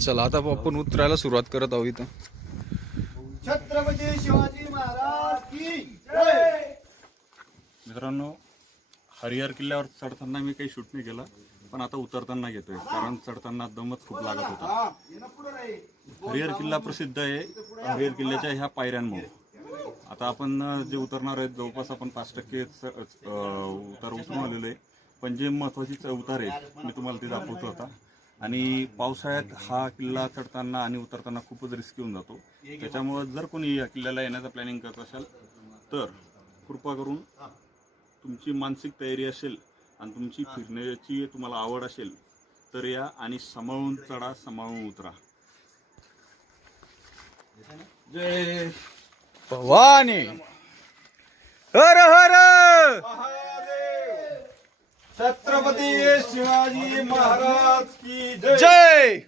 चला आता आपण उतरायला सुरुवात करत आहोत इथं. छत्रपती शिवाजी महाराज की जय. मित्रांनो, हरिहर किल्ल्यावर चढताना मी काही शूट नाही केलं, पण आता उतरताना घेतोय, कारण चढताना दमत खूप लागत होता. हरिहर किल्ला प्रसिद्ध आहे हरिहर किल्ल्याच्या ह्या पायऱ्यांमुळे. आता आपण जे उतरणार आहेत जवळपास आपण 5% उतार उतरून आलेलो आहे, पण जे महत्त्वाची उतार आहे मी तुम्हाला ते दाखवतो आता. आणि पावसाळ्यात हा किल्ला चढताना आणि उतरताना खूपच रिस्की होऊन जातो. त्याच्यामुळं जर कोणी या किल्ल्याला येण्याचं प्लॅनिंग करत असाल तर कृपा करून तुमची मानसिक तयारी असेल आणि तुमची फिरण्याची तुम्हाला आवड असेल तर या आणि सांभाळून चढा, सांभाळून उतरा. जय भवानी. हर हर छत्रपती शिवाजी महाराज की जय. जय.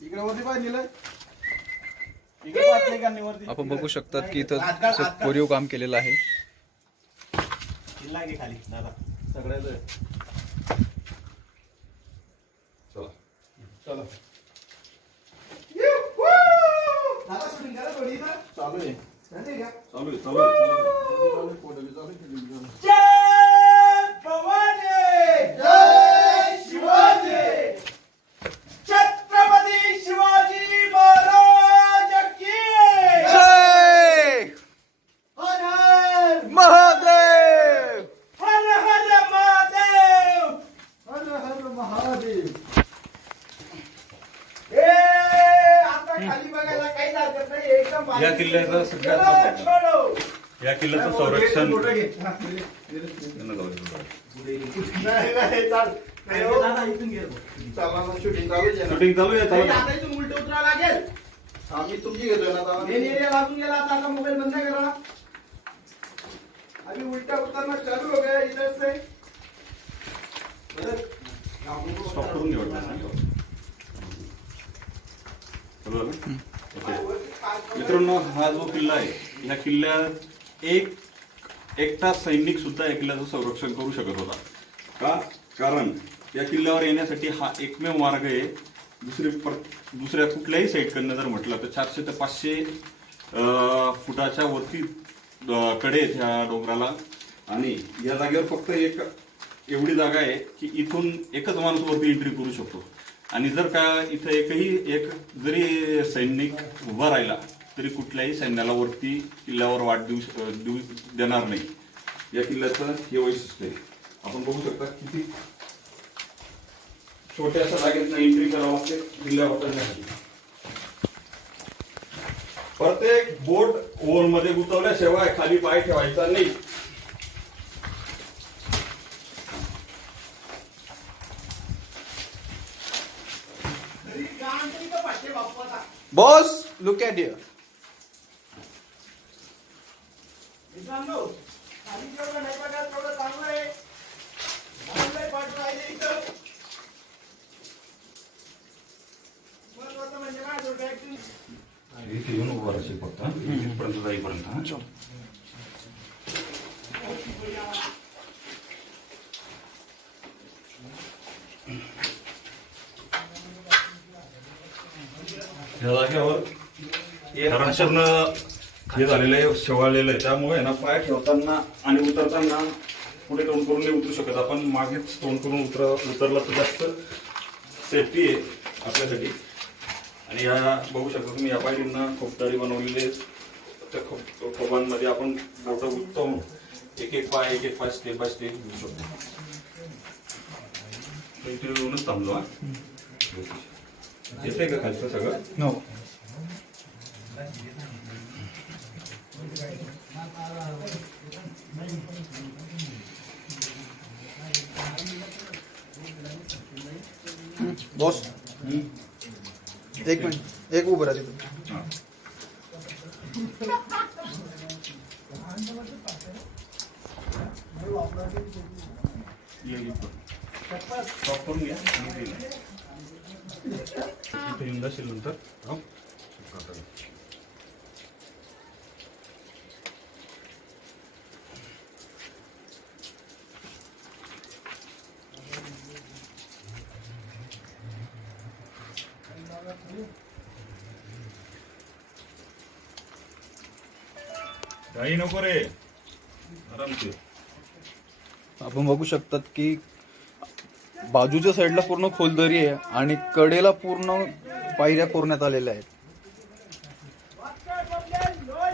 इकडे वरती पाहिजे आपण बघू शकतात की इथं कोरीव काम केलेलं आहे. खाली दादा सगळ्याच चलो दादा शूटिंग करा थोडी इथं चालू आहे. जय भवानी जय शिवाजी. छत्रपती शिवाजी महाराज की जय. हर हर महादेव. हर हर महादेव. हर हर महादेव. आता खाली बघायला काही हरकत नाही, एकदम या किल्ल्याचं सगळ्यात छोडो. या किल्ल्याचं संरक्षण नाही चाल नाही हो. चला ना, शूटिंग चालू आहे ना. शूटिंग चालू आहे. नाही, आता इथून उलट उतरावं लागेल. आम्ही तुमची घेतोय ना दादा. मेन एरिया लागून गेला. आता मोबाईल बंद करा. अभी उल्टा उतरना चालू हो गया इधर से. स्टॉप करून घे वाटतं. मित्रांनो, हा जो किल्ला आहे या किल्ल्यात एकटा सैनिक सुद्धा या किल्ल्याचं संरक्षण करू शकत होता. का? कारण या किल्ल्यावर येण्यासाठी हा एकमेव मार्ग आहे. दुसऱ्या कुठल्याही साईडकडनं जर म्हटलं तर 400 ते 500 फुटाच्या वरती कडे आहेत ह्या डोंगराला. आणि या जागेवर फक्त एवढी जागा आहे की इथून एकच माणूस वरती एंट्री करू शकतो. आणि जर का इथं एक जरी सैनिक उभा राहिला तरी कुठल्याही सैन्याला वरती किल्ल्यावर वाट देऊ देणार नाही. या किल्ल्याचं हे वैशिष्ट्य आहे. आपण बघू शकता किती छोट्याशा जागेतनं एंट्री करावं लागते किल्ल्यावर. प्रत्येक बोट ओव्हरमध्ये गुंतवल्याशिवाय खाली पाय ठेवायचा नाही. Boss, look at here. मित्रांनो, खाली जेवढं नाही बघा तेवढं चांगलं आहे. चांगलं पाठ राहिले इथं. महत्वाचं म्हणजे काय थोडं ऍक्टिंग. इथे येऊन उभं राहायचं फक्त इथपर्यंत जाईपर्यंत. या जागेवर पूर्ण हे झालेलं आहे, शेवाळलेलं आहे. त्यामुळे ना पाय ठेवताना आणि उतरताना पुढे तोंड करून नाही उतरू शकत. आपण मागेच तोंड करून उतरला तर जास्त सेफ्टी आहे आपल्यासाठी. आणि या बघू शकता तुम्ही या पायरींना खोपदारी बनवलेली आहे. त्या खोबांमध्ये आपण बोटं गुंतवून एक एक पाय स्टेप बाय स्टेप घेऊ शकतो. इथे येऊनच थांबलो. हा येते का खालचं सगळं? नो. बॉस, एक मिनिट, एक उभं राहा तिथं. हां. स्टॉप करून घ्या. इथे येऊन जाशील नंतर. काही नको रे, आरामशीर. आपण बघू शकतात की बाजूच्या साईडला पूर्ण खोलदरी आहे आणि कडेला पूर्ण पायऱ्या कोरण्यात आलेल्या आहेत.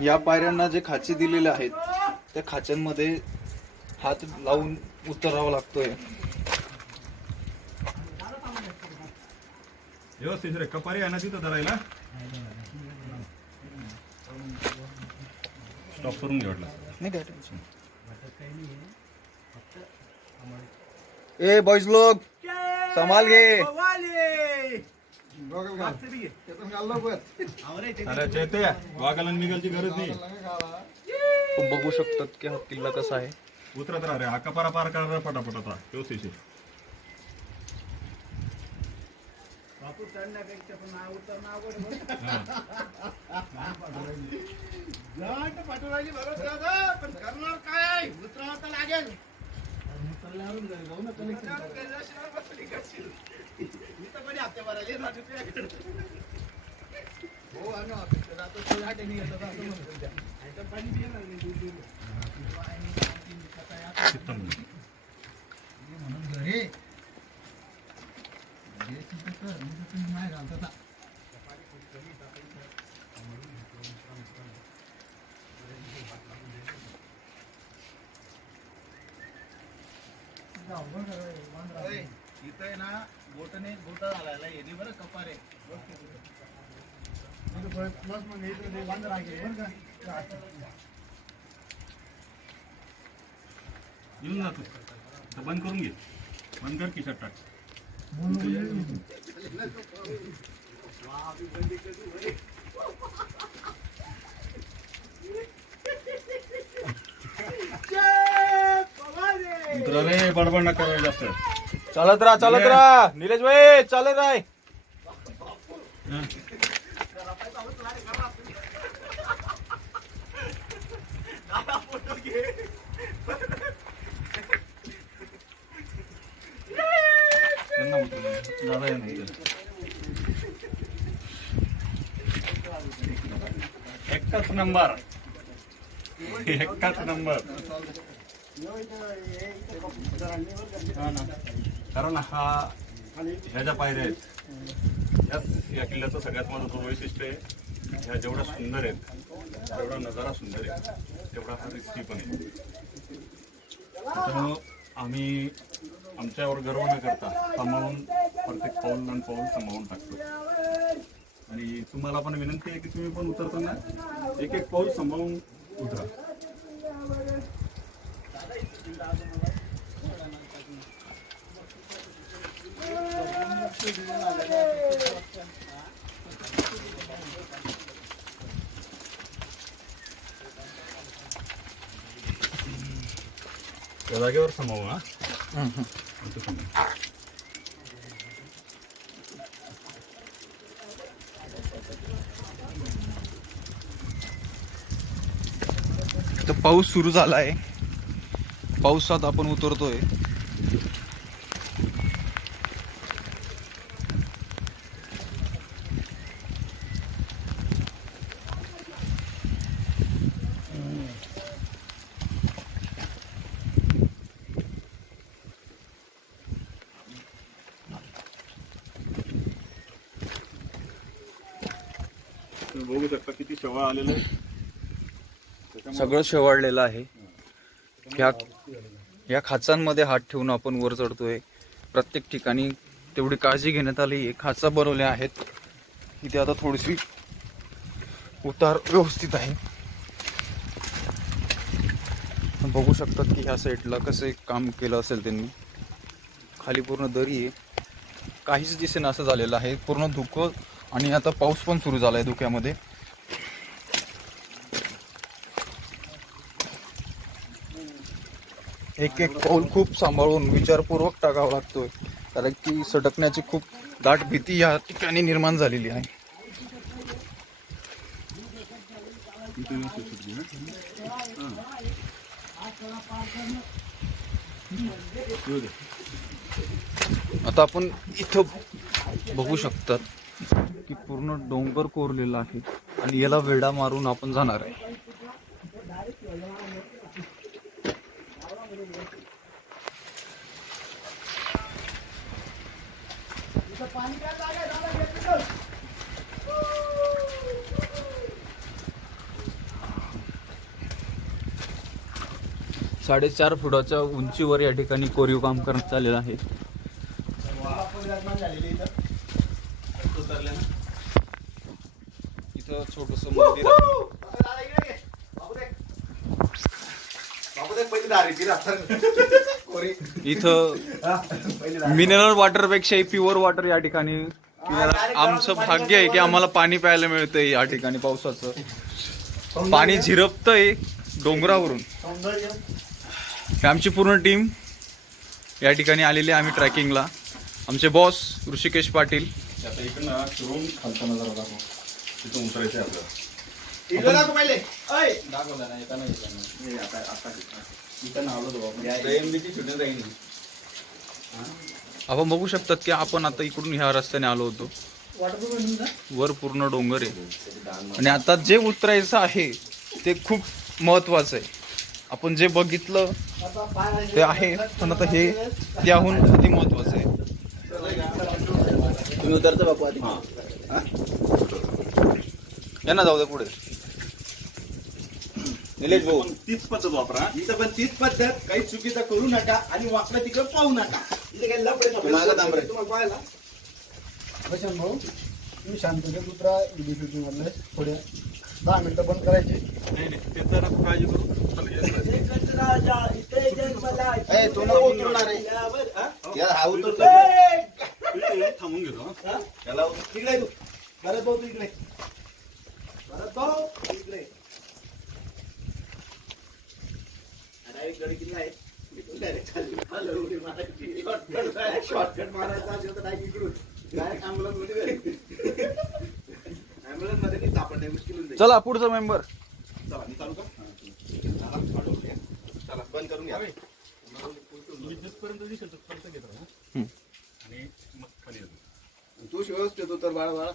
या पायऱ्यांना जे खाचे दिलेले आहेत त्या खाच्यांमध्ये हात लावून उतरावा लागतोय. व्यवस्थित रे, कपारी आहे ना तिथं धरायला. स्टॉप करून घे वाटलं. नाही काय टेन्शन. ए बॉयज लोग संभाल घे. अरे चैत्य, वाघाला निघायची गरज नाही. तुम्ही बघू शकतात की हा किल्ला कसा आहे. उतरत राहा रे, हा कपारा पार करा पटापट आता व्यवस्थित. बापू चढण्यापेक्षा पण नाही उतरणं अवघड जाट पाठवली बरोबर दादा, पण करणार काय? उतरावं तर लागेल. उतरल्यावरून जाऊ ना कलेक्शन करशील. इथं पण हप्ते भरायले ना तुझ्याकडे. हो आणि आता तो हाटेने येतो असं म्हणतो त्या. आयटम पाणी दे ना रे, दूध दे. म्हणून घरी इथं आहे ना बोटने बोट घालायला येणे बरं कपारे बंद राखेल बरं का. येऊन जातो बंद करून घे. बंद कर की टाक. रे बडबड नका करू जास्त. चालत राहा नीरज भाई, चालत राहा. एकच नंबर, एकच नंबर. कारण ह्या ज्या पायऱ्या आहेत या किल्ल्याचं सगळ्यात महत्त्वाचं वैशिष्ट्य आहे, ह्या जेवढ्या सुंदर आहेत जेवढा नजारा सुंदर आहे तेवढा हा रिस्की पण आहे. त्यामुळं आम्ही आमच्यावर गर्व न करता सांभाळून प्रत्येक पाऊल आणि पाऊल सांभाळून टाकतो. आणि तुम्हाला पण विनंती आहे की तुम्ही पण उतरताना एक एक पाऊल सांभाळून उतरा. त्या जागेवर सांभाळू. हा तर पाऊस सुरू झाला आहे. पावसात आपण उतरतोय. तुम्ही बघू शकता किती शेवाळ आलेलं आहे. सगळं शेवाळलेलं आहे. या खाचांमध्ये हात ठेवून आपण वर चढतोय. प्रत्येक ठिकाणी तेवढी काळजी घेण्यात आली. खाचा बनवल्या आहेत. इथे आता थोडीशी उतार व्यवस्थित आहे. बघू शकतात की ह्या साईडला कसं काम केलं असेल त्यांनी. खाली पूर्ण दरी आहे. काहीच दिसेना असं झालेलं आहे. पूर्ण धुकं आणि आता पाऊस पण सुरू झाला आहे धुक्यामध्ये. एक एक पाऊल खूप सांभाळून विचारपूर्वक टाकावा लागतोय, कारण की सटकण्याची खूप दाट भीती या ठिकाणी निर्माण झालेली आहे. आता आपण इथं बघू शकतात की पूर्ण डोंगर कोरलेला आहे आणि याला वेढा मारून आपण जाणार आहे. पाणी काय लागाय दादा घेतलं. 4.5 फुटाच्या उंचीवर या ठिकाणी कोरीव काम करण्यात आलेलं आहे. इथं छोटस मंदिर आहे. इथं मिनरल वॉटर पेक्षा प्युअर वॉटर या ठिकाणी आमचं भाग्य आहे की आम्हाला पाणी प्यायला मिळतंय. या ठिकाणी पावसाचं पाणी झिरपतंय डोंगरावरून. ही आमची पूर्ण टीम या ठिकाणी आलेली आहे. आम्ही ट्रॅकिंगला. आमचे बॉस ऋषिकेश पाटील. आता इकडनं फिरून खालचा नजारा दाखव. तिथून उतरायचं आहे आपल्याला. आपण बघू शकतात की आपण आता इकडून ह्या रस्त्याने आलो होतो. वर पूर्ण डोंगर आहे आणि आता जे उतरायचं आहे ते खूप महत्वाचं आहे. आपण जे बघितलं ते आहे पण आता हे त्याहून अति महत्वाचं आहे. तुम्ही उतरता बापू आधी. यांना जाऊ दे पुढे. निलेश भाऊ तीच पद्धत वापरा. इथं पण तीच पद्धत. काही चुकीचं करू नका आणि वाकडं तिकडं पाहू नका. इथे काही लफडे तुम्हाला पाहायला प्रशांत भाऊ तुम्ही शांततेत उतरा. मधले थोड्या 10 मिनिटं बंद करायची. ते तर काळजी करू. तो नको उतरणार आहे. हा उतरतो. थांबून घेतो. त्याला तिकडे तू भरत भाऊ. तू इकडे भरत भाऊ इकडे. शॉर्टकट मारायचा असेल तर डायरेक्ट इकडून डायरेक्ट ॲम्ब्युलन्स मध्ये नाही सापडणे मुश्किल होऊन जाईल. चला पुढचा मेंबर. चला मी चालू का. चला बंद करून घ्या. जिथपर्यंत दिसेल तिथपर्यंत घेत राहा आणि मग खाली येतो. तू व्यवस्थित होतो तर बाळा बाळा.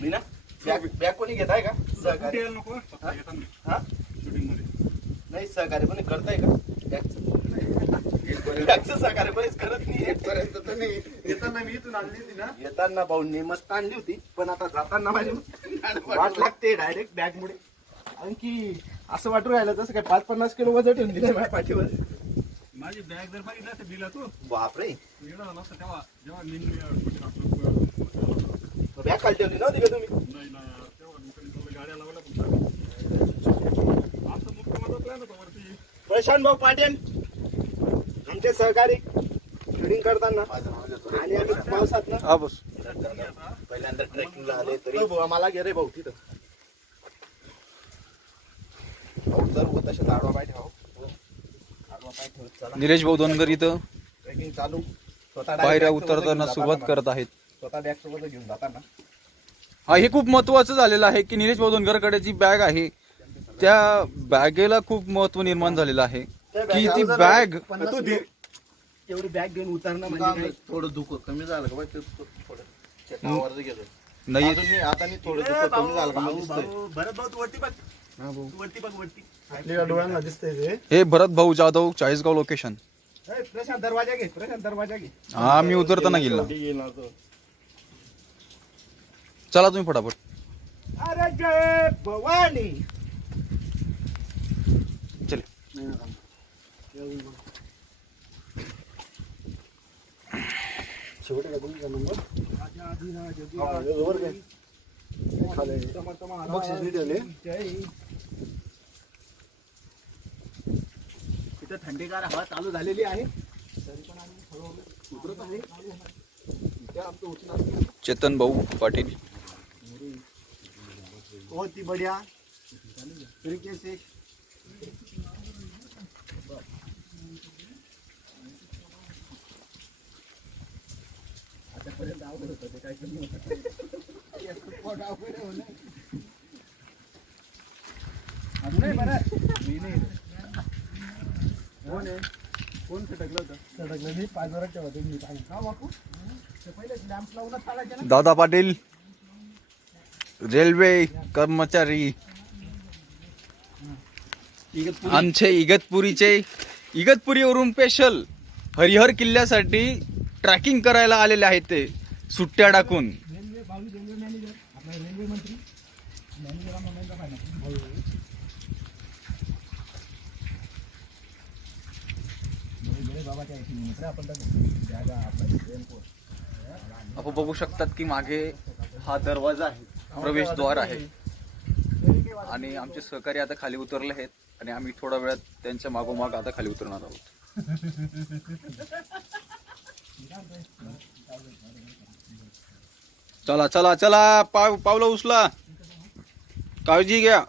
मी ना बॅग कोणी घेत आहे का सहकार्य. कुठे नको फक्त येताना हा शूटिंग मध्ये नाही सहकार्य पण करताय का बॅगचं सहकार्य कोणीच करत नाही. येतपर्यंत तर नाही. येताना मी इथून आणली होती ना. येताना भाऊंनी मस्त आणली होती पण आता जाताना माझी वाट लागते डायरेक्ट बॅग मुळे. आणखी असं वाटू राहिलं तसं काय 5-50 किलो वजन ठेवून दिलंय माझ्या पाठीवर. माझी बॅग जर पाहिजे तर दिला तू बापरे. वेगळा झाला असता तेव्हा जेव्हा मी बॅग खाली ठेवली नव्हती का तुम्ही. नाही ना तेव्हा दुकानी गाड्या लावल्या पण असं मुक्त मदत नाही ना वरती. प्रशांत भाऊ पाटील आमचे सहकारी शूटिंग करताना आणि आम्ही पावसात ना हा बस. पहिल्यांदा ट्रेकिंगला आले तरी मला घे रे भाऊ तिथं. भाऊ जर होत असेल आडवा पाय ठेवा. आडवा पाय ठेवत चला. निलेश भाऊ दोनगर इथं ट्रेकिंग चालू. स्वतः पायऱ्या उतरताना सुरुवात करत आहेत. स्वतः बॅग सोबत घेऊन जाताना. हा हे खूप महत्वाचं झालेलं आहे की निलेश भाऊ दोनगरकडे जी बॅग आहे त्या बॅगेला खूप महत्व निर्माण झालेलं आहे की ती बॅग एवढी बॅग घेऊन उतरणं म्हणजे थोडं दुःख कमी झालं का थोडं आवाज घेतो नाही. आता थोडं दुःख कमी झालं का मग दिसतंय. बरं भाऊ तू वरती बघ. वरती बघ वरती. आपल्या डोळ्यांना दिसतंय ते. हे भरत भाऊ जाधव 40गाव लोकेशन. प्रशांत दरवाजा घे. प्रशांत दरवाजा घे. हा मी उतरताना गेला. चला तुम्ही फटाफट. अरे जय भवानी. चल. शेवटी का तुमचा नंबर. वर काय बक्षीस नाही ठेवले. तिथं थंडीगार हवा चालू झालेली आहे तरी पण आम्ही हळूहळू उतरत आहे. इथे आमचं उतरणार चेतन भाऊ पाटील. बहुत ही बढ़िया तरीके से आतापर्यंत आवडत होतं ते काय कमी होतं. कोण खटकलं होतं. सडकलं मी पायजोरात ठेवा तुम्ही. हा बापू ते पहिले लॅम्प लावूनच चालायचे ना. दादा पाटील रेल्वे कर्मचारी आमचे इगतपुरीवरून स्पेशल हरिहर किल्ल्यासाठी ट्रॅकिंग करायला आलेले आहेत ते सुट्ट्या टाकून. रेल्वे मॅनेजर आपला रेल्वे मंत्री मॅनेजर महेंद्र भाई आपण बघू शकतात की मागे हा दरवाजा आहे, प्रवेशद्वार आहे आणि आमचे सहकारी आता खाली उतरले आहेत आणि आम्ही थोड्या वेळात त्यांच्या मागोमाग आता खाली उतरणार आहोत. चला चला चला, पावलं उचला, काळजी घ्या.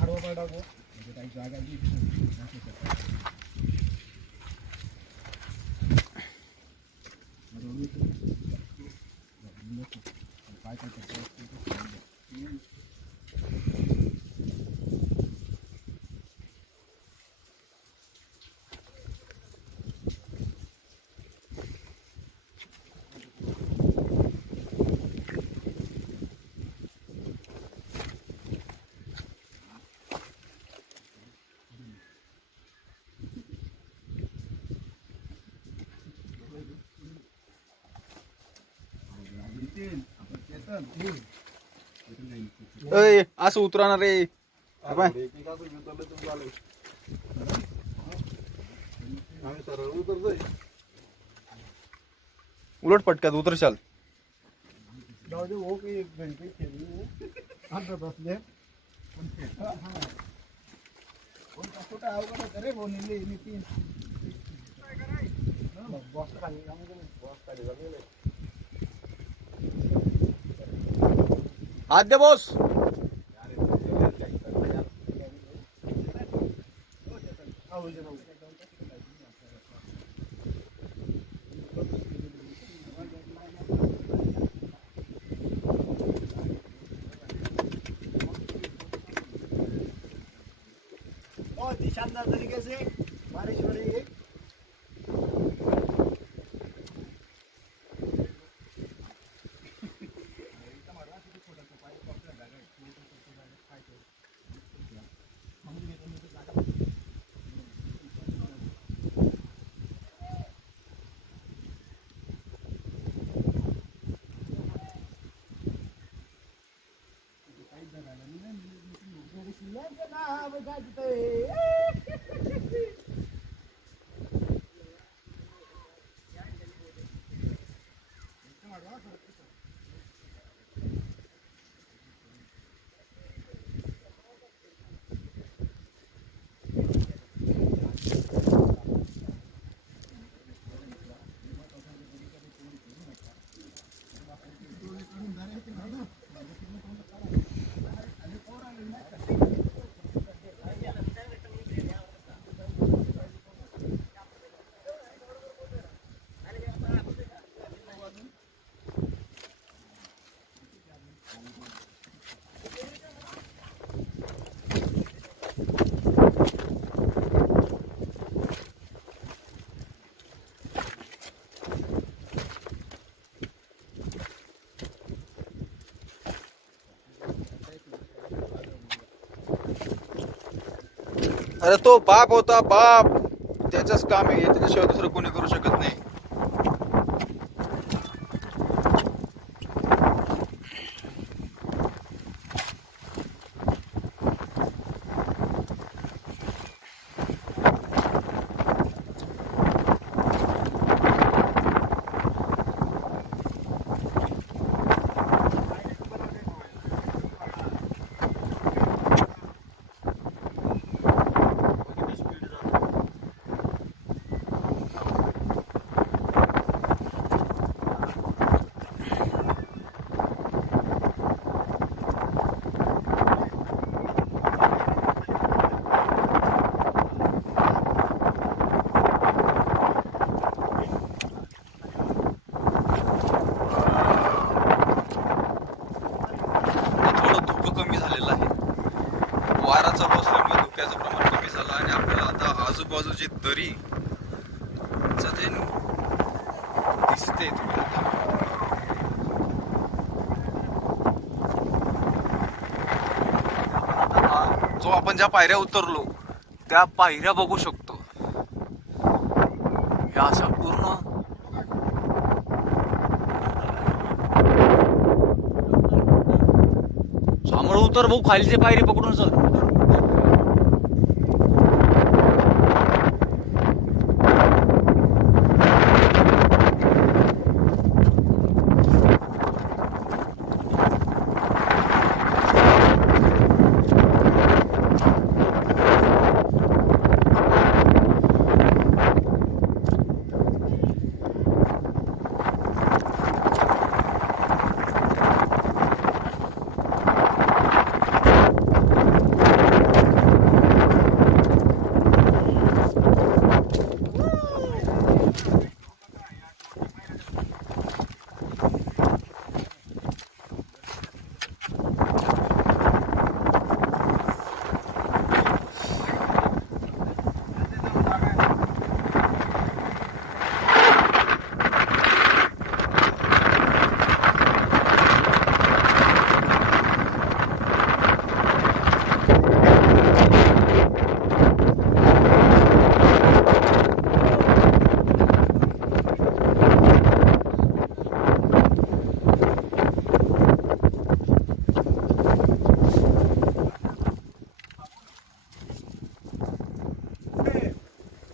आडवा पाय टाकू म्हणजे काही जागा असं उतरणार रे. उलट पटक्यात उतरशाल. जाऊ दे हो की एक घंटे खेळली आता बसले कुठं अवघड रे भाऊ नितीन बॉस खाली आद्य बॉस. बहुत ही शानदार तरीके से बारिश हो रही है. अरे तो बाप होता, बाप. त्याचंच काम आहे, त्याच्याशिवाय दुसरं कोणी करू शकत नाही. वारा चालू असल्यामुळे धुक्याचं प्रमाण कमी झालं आणि आपल्याला आता आजूबाजूची दरी दिसते. तुम्ही आता जो आपण ज्या पायऱ्या उतरलो त्या पायऱ्या बघू शकतो. या अशा पूर्ण सांभाळ उतर भाऊ, खालीचे पायरी पकडून चल.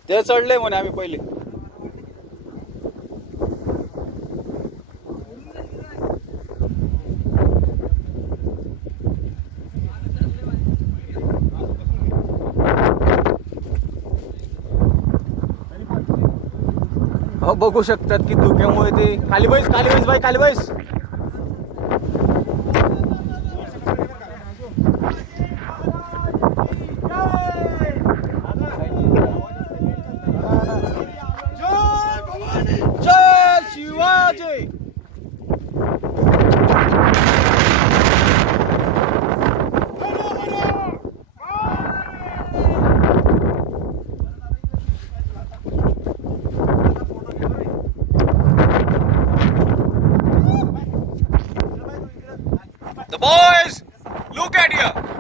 ते चढले म्हणे आम्ही पहिले. हो बघू शकतात की धुक्यामुळे ते खाली बैस बाई खाली बैस. जय Shivaji. The boys, look at here.